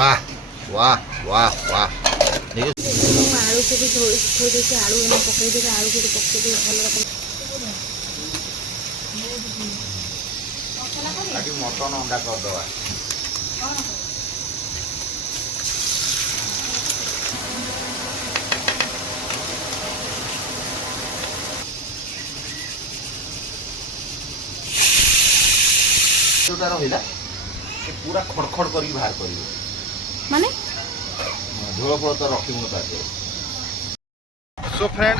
वाह वाह वाह वाह आलू को भी थोड़ी देर आलू में पकई देवे आलू को पकई दे भल रकम मटन अंडा करदवा रहा पूरा खड़खड़ कर बाहर कर माने झोल फल तो रखी सो फ्रेंड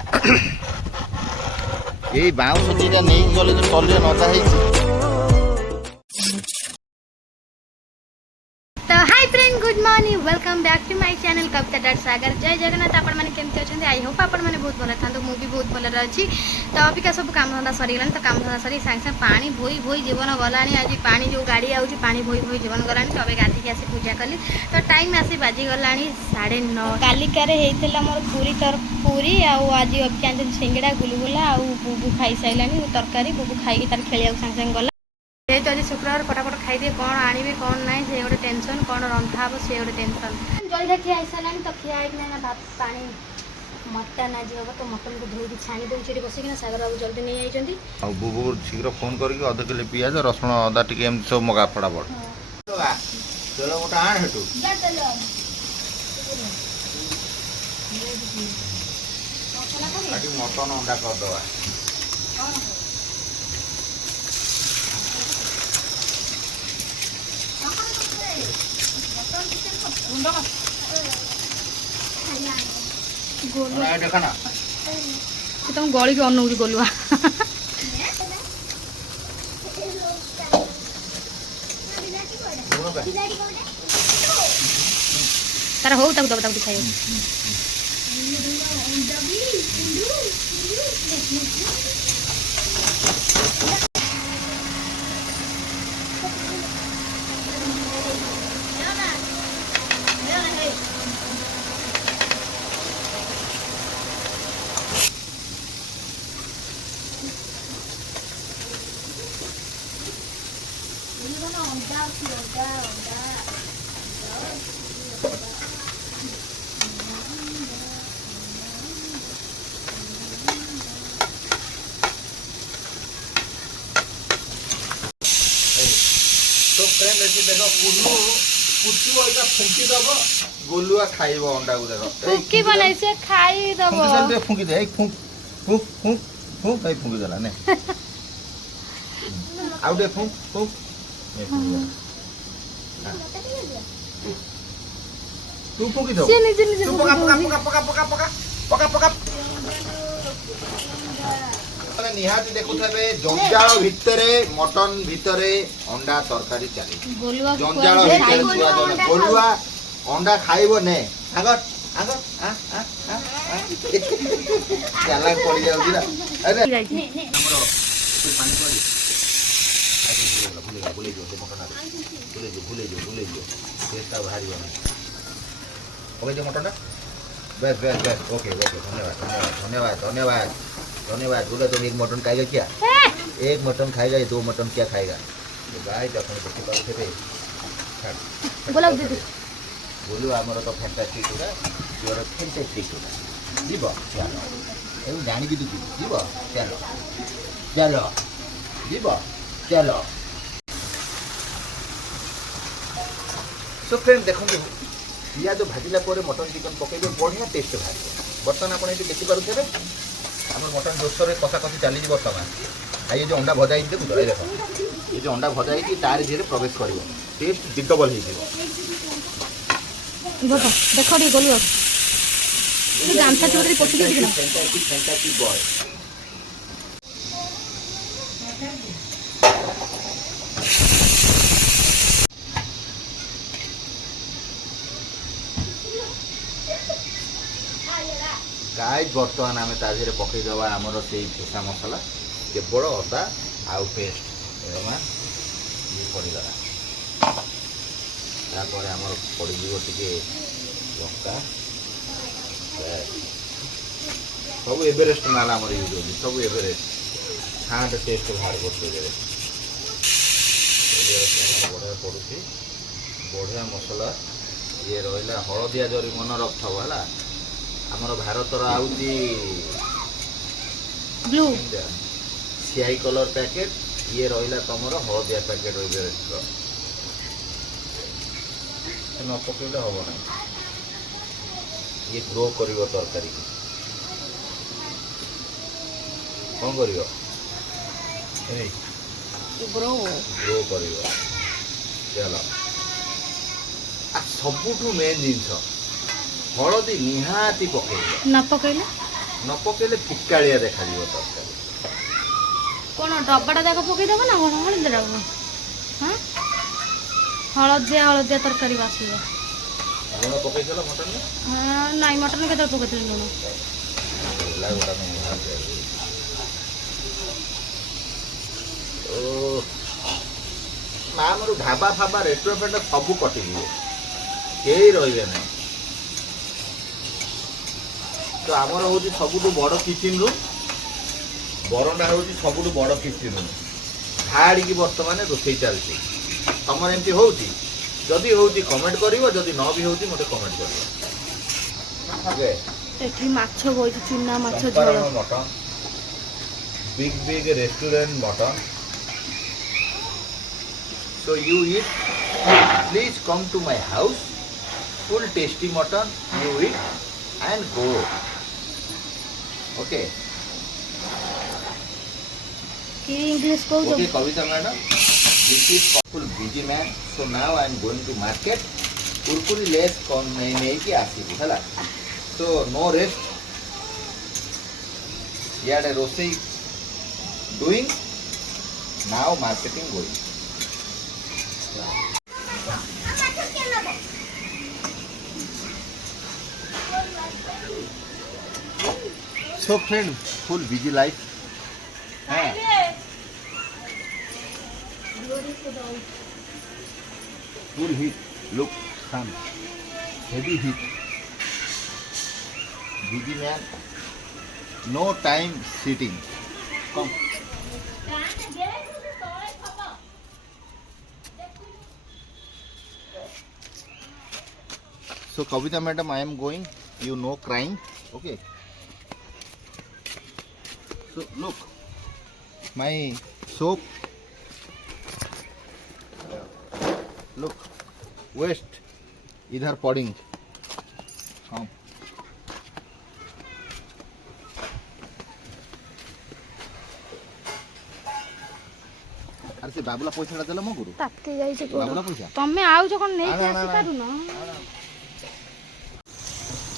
यही बाउंस दीटा नहीं गले जो तले नदा तो hi friend good morning welcome back to my channel Kavita dot Sagar जय जगन्नाथ आपण मैंने केमती अच्छा आई होप आपण मैंने बहुत भल था मुझे बहुत भल अच्छी तो अबिका सब काम धंदा सरीगला तो काम धंदा सरी सागे सागे पानी भोई भोई जीवन गला आज पानी जो गाड़ी आऊँ पानी भोई भोई जीवन गला तो अभी गाधी आसी पूजा कली तो टाइम आसी बाजीगला 9:30 कालिकार होता मोर पूरी पूरी आज अभी सिंगड़ा गुलगुला आ बुबू खाई सारा तरकारी बुबू खाई तार खेल सागे सागे गला जेहेतु आज शुक्रवार फटाफट खाईदे कौन आने कौन ना से गोटे टेंशन कौन रंधा हे से गोटे टेंशन जल्दी खिया सारा तो खिया भात पानी मटन आज हम तो मटन को धोई छाणी दूसरी बसिक सागर बाबू जल्दी नहीं जाइए बुबू शीघ्र फोन करके अध किलो पिज रसुण अदा टी सब मगा फटाफट चलो गोटे आण हेटू मटन अंडा करदवा तुम गली के अनौरी गोलुआ तार हो तक दब तक खाई तो फ्रेंड ऐसे देखो कुल्लू कुची वाला फुंकी दबो गोलुआ खाइबो अंडा को देखो फुंकी बनाई से खाई दबो फुंकी दे फुंकी दे एक फुंक फुंक फुंक फुंक भाई फुंकी देला ने आउ दे फुंक फुंक ने फुंकी तू फुंकी दो तू पका पका पका पका पका पका पका निहाती देखुथे जंजाल भितर मटन भितर अंडा तरकारी चली जंजाल भितर गोलुआ अंडा खाइबो ने आगर आगर चालाक पड़ी जाउची ना अरे हमरो पानी पड़ी भूले जो मटन भूले जो टेस्टा भारी बने ओके जो मटन बस बस बस ओके ओके धन्यवाद धन्यवाद धन्यवाद धन्यवाद बोला तुम एक मटन खाएगा क्या एक मटन खाएगा या 2 मटन क्या खाएगा तो गाइस अपन देखि पाउथे बोला दीदी बोलू हमर तो फैंटास्टिक होगा योर फैंटास्टिक होगा जीबो चलो ए जानि भी तू जीबो चलो चलो जीबो चलो सो फ्रेंड देखो पियाज भाजिला पर मटन चिकन पकेबे बढ़िया टेस्ट भारी बर्तन आपण एटी देखि पाउथे आम मटन जोर कषा कषि चली बर्तमान आई जो अंडा भजा देखो तो देख ये जो अंडा भजा तार धीरे प्रवेश कर टेस्ट डिडबल हो देख गोलुआ गामछा चोरी पशु फैंटास्टिक बॉय गाइज बर्तमान आम ताधे पकईदबा आमर से भूसा मसला केवल अदा आउ पेस्ट ये पड़गला तापर आमर पड़ो टे लंका सब एवरेस्ट माल आमर यूज हो सब एवरेस्ट हाँ टेस्ट बाहर कर बढ़िया पड़ू बढ़िया मसला ये रहा हलदिया जरी मन रखथब है आमर भारतर आउची ब्लू सियाही कलर पैकेट ये रहा तुमर हलदिया पैकेट न पकड़े हम ना ये ग्रो कर तरकारी कौन कर ग्रो कर चल सबुठू मेन जिनस हलदी निहाती पकड़ न पकड़ले न पकड़े फिकाड़िया देखा तरकारी कौन डब्बाटा जाक पकईदेव ना कौन हलदी डाक हाँ हलदिया हलदिया तरकारी बासिब लुण पकड़ मटन में नाई मटन के पकई लुण ना मोर ढाबा फाबा रेस्टोरेंट सब कटिଯିए कई रे ना तो आमर हूँ सबुठू बड़ किचन रूम बरंडा हूँ सबुठू बड़ किचन रूम झाड़ी की बर्तमान रोषे चलती तुम एमती हो जदि हूँ कमेंट कर जदि न भी हूँ मत कमेंट कर एठी माछ बोई चुना माछ झोल mutton big big restaurant mutton so you eat please come to my house full tasty mutton you eat and go okay की इंग्लिश को okay Kavita madam this is full busy man so now I am going to market kurkuri less कौन नहीं कि आसी हला so no rest यार रोसई doing now marketing going so friend full busy life full heat look sun heavy heat busy man no time sitting come so Kavita madam I am going you know crying okay so look my soap look waste इधर pudding हाँ अरे से बाबुला पैसा देला मो गुरु ताते जाई से बाबुला पैसा तमे आउ जो कोन नै आसी पारु न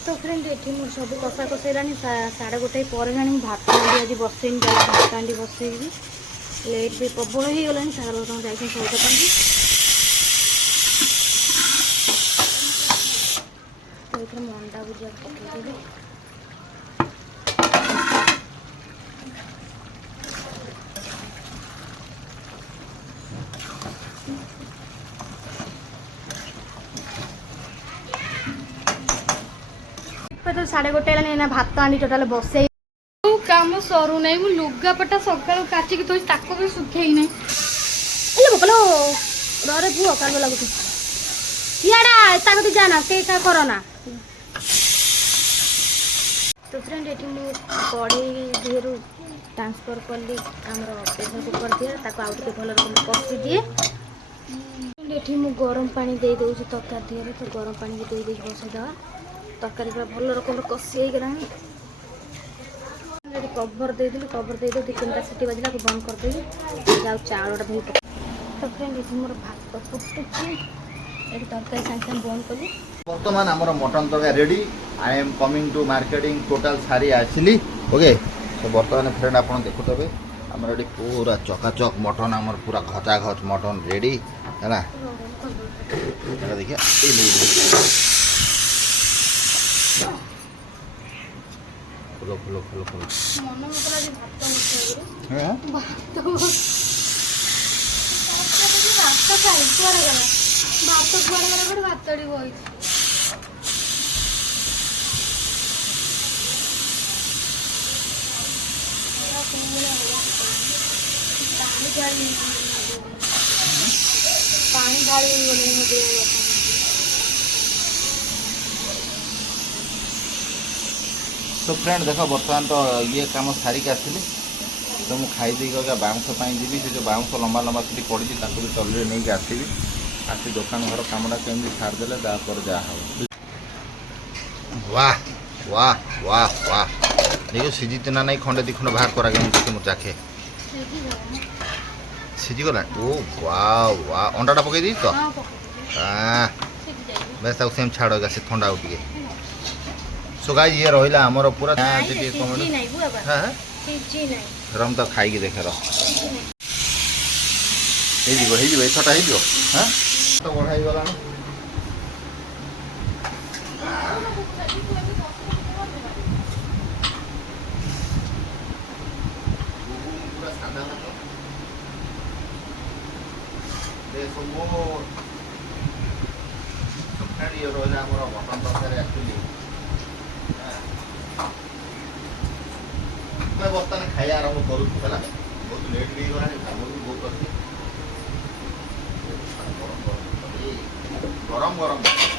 तो फ्रेंड एठी मोर सब कसा कसेलानी 1:30 पर जानी भात आज बसेन जाई भात आंडी बसेबी लेट भी प्रबल ही गलानी सागर लोक जाई सौदा पानी तो इधर मंडा भुजिया पके देबे तो 1:30 ना भात आनी टोटाल बसे काम सरू नहीं मु लुगापटा सकाळू काची की तो ताको भी सुखेई नहीं एले बकलो रे पुओ काल लागुती याडा ताको जाना से का करना तो फ्रेंड एठी मु कढ़ी देहरु ट्रांसफर करली हमरो प्रेशर कुकर दिए ताको आउट के भलो रकम कसी दिए एठी मु गरम पानी दे दउ छी तरकारी दिए तो गरम पानी भी दे दे बसे दवा तरकारी पूरा भल रकम कसी गलानी कवर दे दिली कवर दे दो 2-3टा सीटी बजला को बंद कर देली जाऊ चावलटा धोई तो फ्रेंड इथे मोर भात फुटुची एठी तरकारी संग संग बंद कली वर्तमान हमर मटन तरकारी ready I am coming to marketing total सारी आसिली ओके तो वर्तमान फ्रेंड आपण देखुतबे हमर एठी पूरा चकाचक मटन हमर पूरा घचा घच मटन रेडी हैना देखिए फुलो फुलो फुलो फुलो मन होतला जे भात होतला हां भात खाई कुआरे गला भात कुआरे गला पर भातड़ी होई पानी ढाली गले तो फ्रेंड देख बर्तमान तो ये काम सारिक आसली तो मुझे खाई बाउंस जी से जो बाउंस लंबा लंबा सीट पड़ी भी टली नहीं आसवि आसी दुकान घर कमटा केमी सारिदे जहाँ वाह वाह वाह वाह देखो सीझी ना नहीं खंडे दी खंड बाहर करा मुझे चाखे सीझीगला ओ वाह वाह अंडाटा पकई दी तो बेस सेम छाड़ से थंडा टे सो गाइस ये रहा आमर पूरा रम तो खाई देखे रहीटा हाँ तो बढ़ाई गला ये रहा मटन तरकारी एक्चुअली बर्तमान खाया आरंभ करूँ बहुत लेट भी गला काम भी बहुत अच्छे गरम गरम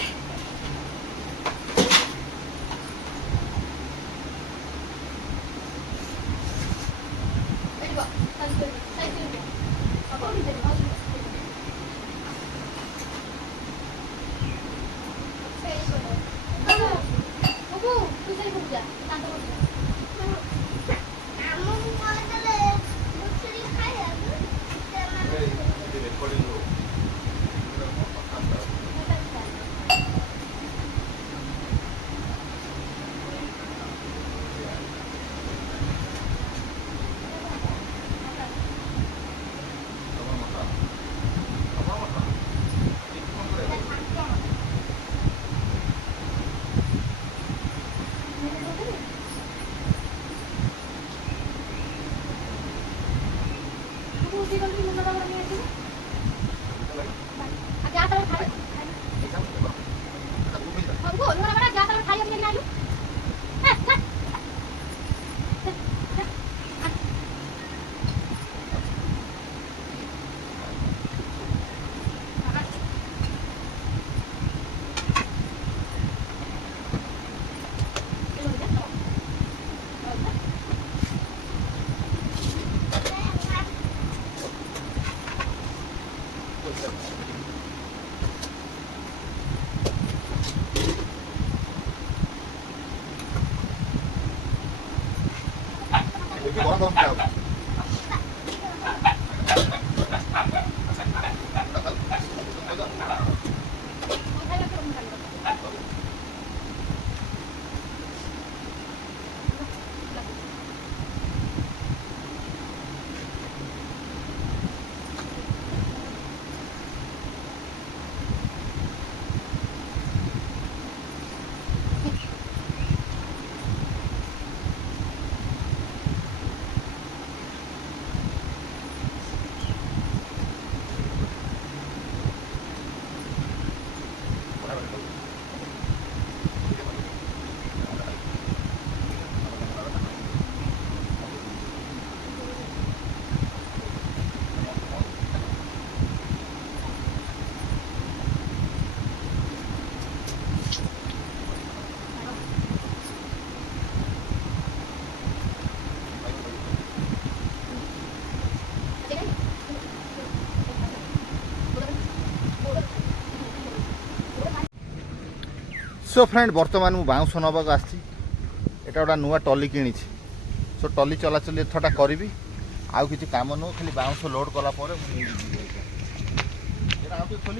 सो फ्रेंड बर्तमान मुझे बाउंस नवाक आसी गोटे नुआ टली कि सो टली चलाचल एथटा करी आउ कि कम नुह खाली बाउंस लोड कलापर खोल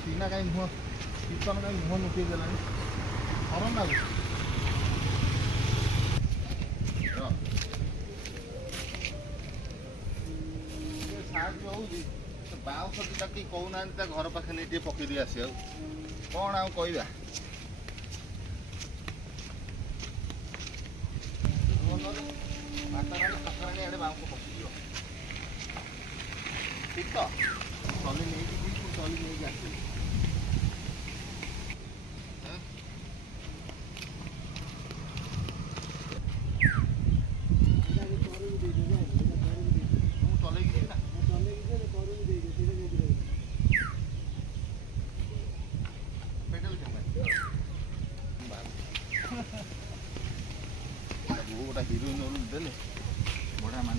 सीना कहीं मुह कीर्तन कहीं मुह नुटे देला गरम ना साहय बाउंस दुटा कि कहना घर पाखे नहीं पकईदी आस कौन आ कहवा आड़े बाउंस पकड़ ठीक तो टली नहीं टली नहीं आस पेट्रोल गोटा हिरोइन देले बड़ा मान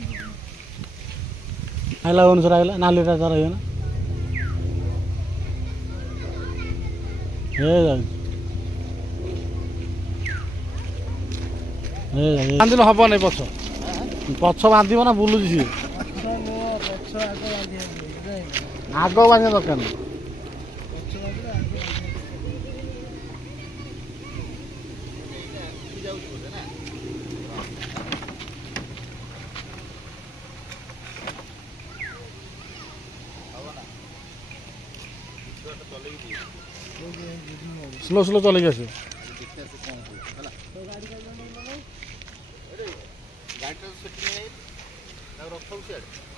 आइला अनुसार आइला नालीटा तार होइन ବାନ୍ଧିଲେ ହବ ନାଇଁ ପଛ ପଛ ବାନ୍ଧିବ ନା ବୁଲୁଛି ସିଏ ଆଗ ବାନ୍ଧିବା ଦରକାର ନାହିଁ ସ୍ଲୋ ସ୍ଲୋ ଚଲେଇକି ଆସିବ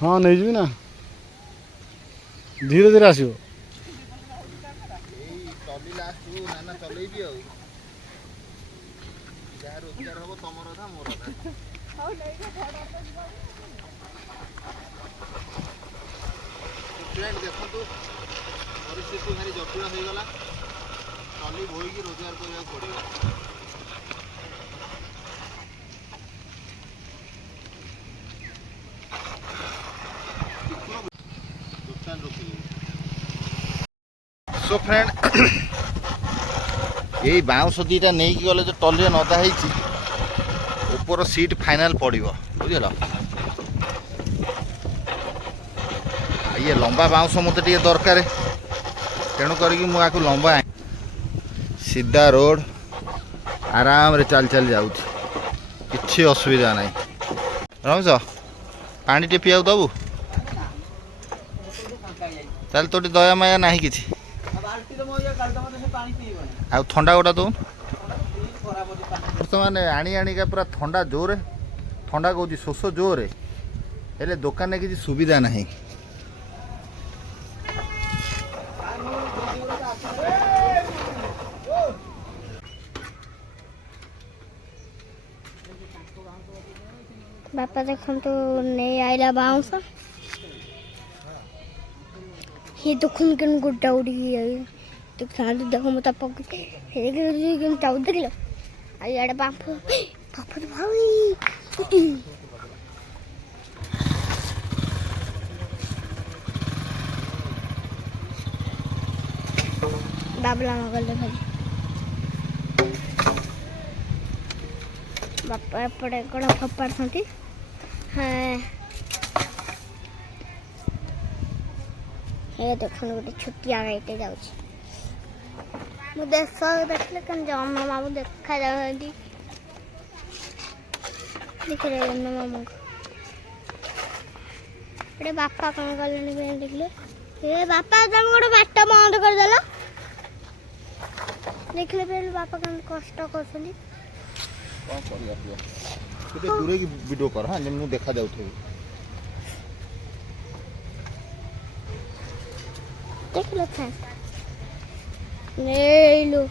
ହଁ ନେଇଯିବି ନା ଧୀରେ ଧୀରେ ଆସିବ ଚଲେଇବି ଆଉ ଯାହା ରୋଜଗାର ହବ ତମର ଅଧା ମୋର ଅଧା ଦେଖନ୍ତୁ ପରିସ୍ଥିତି ଭାରି ଜଟିଳ ହେଇଗଲା ଟଲି ବୋହିକି ରୋଜଗାର କରିବାକୁ ପଡ଼ିବ सो फ्रेंड यही बाउंस दीटा नहीं गले जो टली नदा हो ऊपर सीट फाइनाल पड़ो बुझल ये लंबा बाउंस मत दरकार तेणु करके मुझे लंबा सीधा रोड आराम रे चल चल जाऊँ किसी असुविधा ना रमेश पानी टे पिया दबू चल तो दया माया ना कि ठंडा गोटा दो बर्तमान आनी आनिका पूरा ठंडा जोर ठंडा कौन शोष जोर हेले दुकान में किसी सुविधा नहीं बापा देखो तो नहीं आइला बाउंस ये तो खून के गुड्डा उड़ी गई तो साथ देखो मत पक के चाउ देख लो आई आड़े पाप पाप तो भाई बाबला मगल भाई बापा पड़े कड़ा फपार संती हाँ ये देखो गोटे छुट्टिया गाईटे जाऊँ मु देश देखले कन जन्म मामू देखा जाती देख रहे जन्म मामू को बापा कौन कले देखले ए बापा तुम गोटे बाट बंद करदेल देखले पे बापा कौन कष्ट कर दूरे की वीडियो कर हाँ जब देखा जाऊ देख लो ले लो